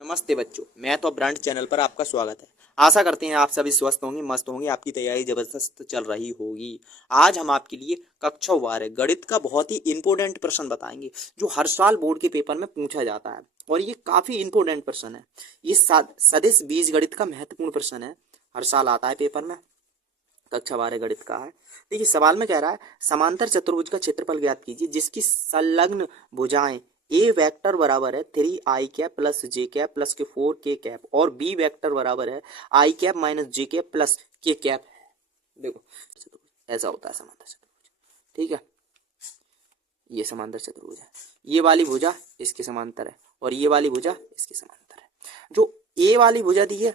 नमस्ते बच्चों, मैथ और ब्रांड चैनल पर आपका स्वागत है। आशा करते हैं आप सभी स्वस्थ होंगे, मस्त होंगे, आपकी तैयारी जबरदस्त चल रही होगी। आज हम आपके लिए कक्षा 12 गणित का बहुत ही इंपॉर्टेंट प्रश्न बताएंगे जो हर साल बोर्ड के पेपर में पूछा जाता है और ये काफी इंपॉर्टेंट प्रश्न है। ये सदिश बीजगणित का महत्वपूर्ण प्रश्न है, हर साल आता है पेपर में। कक्षा 12 गणित का है। देखिए सवाल में कह रहा है समांतर चतुर्भुज का क्षेत्रफल ज्ञात कीजिए जिसकी संलग्न भुजाएं ए वेक्टर बराबर है 3i कैप प्लस जे कैप प्लस के 4k कैप और बी वेक्टर बराबर है आई कैप माइनस जे कैप प्लस के कैप है। देखो ऐसा होता है समांतर चतुर्भुज, ठीक है। ये समांतर चतुर्भुज है, ये वाली भुजा इसके समांतर है और ये वाली भुजा इसके समांतर है। जो ए वाली भुजा दी है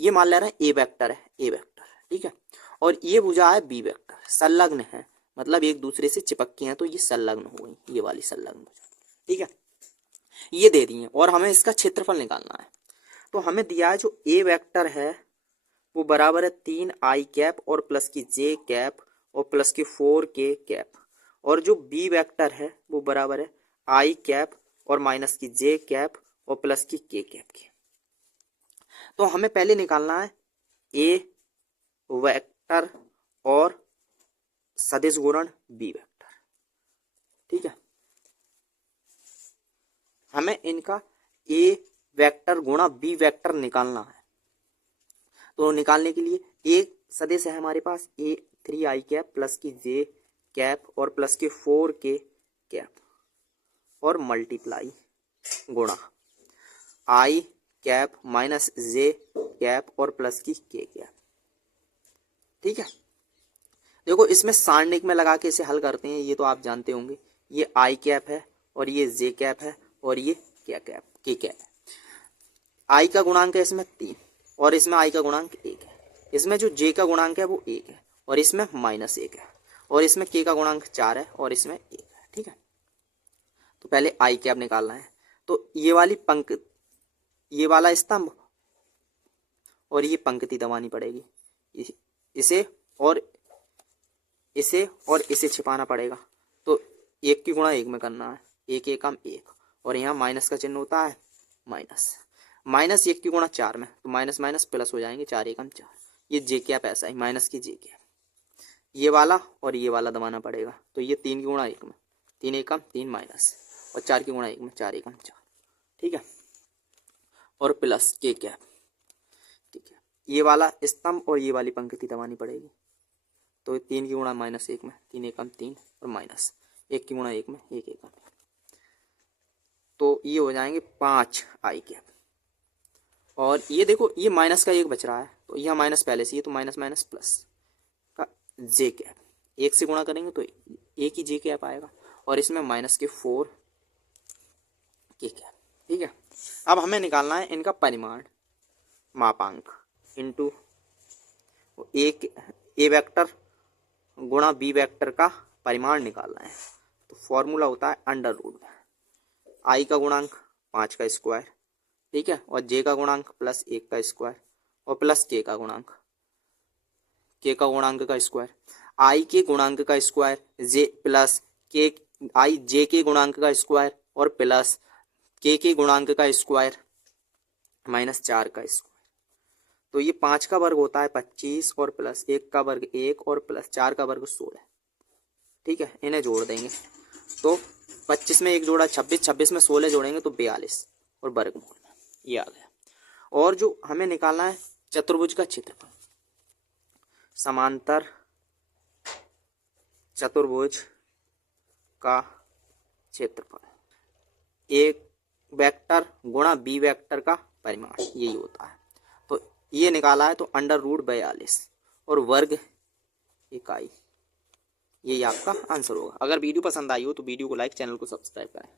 ये मान ले रहे हैं ए वेक्टर है, ए वेक्टर, ठीक है। और ये भुजा है बी वेक्टर, संलग्न है, मतलब एक दूसरे से चिपक के हैं तो ये संलग्न हो गई, ये वाली संलग्न भुजा, ठीक है। ये दे दी है और हमें इसका क्षेत्रफल निकालना है। तो हमें दिया है जो ए वेक्टर है वो बराबर है 3i कैप और प्लस की जे कैप और प्लस की 4k कैप, और जो बी वेक्टर है वो बराबर है आई कैप और माइनस की जे कैप और प्लस की के कैप की। तो हमें पहले निकालना है ए वेक्टर और सदिश गुणन बी वेक्टर, ठीक है। हमें इनका ए वेक्टर गुणा बी वेक्टर निकालना है। तो निकालने के लिए एक सदिश है हमारे पास ए 3i कैप प्लस की जे कैप और प्लस के 4k कैप और मल्टीप्लाई गुणा आई कैप माइनस जे कैप और प्लस की के कैप, ठीक है। देखो इसमें सारणिक में लगा के इसे हल करते हैं, ये तो आप जानते होंगे। ये आई कैप है और ये जे कैप है और ये क्या कैप के कैप है। आई का गुणांक है इसमें 3 और इसमें आई का गुणांक 1 है। इसमें जो जे का गुणांक है वो 1 है और इसमें -1 है और इसमें के का गुणांक 4 है और इसमें 1 है, ठीक है। तो पहले आई कैप निकालना है। तो ये वाली पंक्ति, ये वाला स्तंभ और ये पंक्ति दबानी पड़ेगी, इसे और इसे छिपाना पड़ेगा। तो 1 की गुणा 1 में करना है, 1 एकम 1 और यहाँ माइनस का चिन्ह होता है माइनस 1 की गुणा 4 में, तो माइनस माइनस प्लस हो जाएंगे, 4 एकम 4। ये जे कैप ऐसा ही माइनस की जे कैप, ये वाला और ये वाला दबाना पड़ेगा। तो ये 3 की गुणा 1 में, 3 एकम 3 माइनस और 4 की गुणा 1 में, 4 एकम 4, ठीक है। और प्लस के कैप, ठीक है। ये वाला स्तंभ और ये वाली पंक्ति दबानी पड़ेगी। तो 3 की गुणा -1 में, 3 एकम 3 और माइनस 1 की गुणा 1 में, 1 एकम। तो ये हो जाएंगे 5 आई कैप। और ये देखो ये माइनस का 1 बच रहा है तो यह माइनस पहले से, ये तो माइनस माइनस प्लस का जे कैप, 1 से गुणा करेंगे तो 1 ही जे कैप आएगा और इसमें माइनस के 4 के कैप, ठीक है। अब हमें निकालना है इनका परिमाण, मापांक इंटू ए वेक्टर गुणा बी वेक्टर का परिमाण निकालना है। तो फॉर्मूला होता है अंडर रूट में आई का गुणांक 5 का स्क्वायर, ठीक है, और जे का गुणांक प्लस 1 का स्क्वायर और प्लस के का गुणांक का स्क्वायर, आई के गुणांक का स्क्वायर जे प्लस के आई जे के गुणांक का स्क्वायर और प्लस के गुणांक का स्क्वायर -4 का स्क्वायर। तो ये 5 का वर्ग होता है 25 और प्लस 1 का वर्ग 1 और प्लस 4 का वर्ग 16, ठीक है। इन्हें जोड़ देंगे तो 25 में 1 जोड़ा 26, 26 में 16 जोड़ेंगे तो 42 और वर्गमूल में ये आ गया। और जो हमें निकालना है चतुर्भुज का क्षेत्रफल, समांतर चतुर्भुज का क्षेत्रफल, एक वेक्टर गुणा बी वेक्टर का परिमाण, यही होता है। तो ये निकाला है तो अंडर रूट 42 और वर्ग इकाई, यही आपका आंसर होगा। अगर वीडियो पसंद आई हो तो वीडियो को लाइक, चैनल को सब्सक्राइब करें।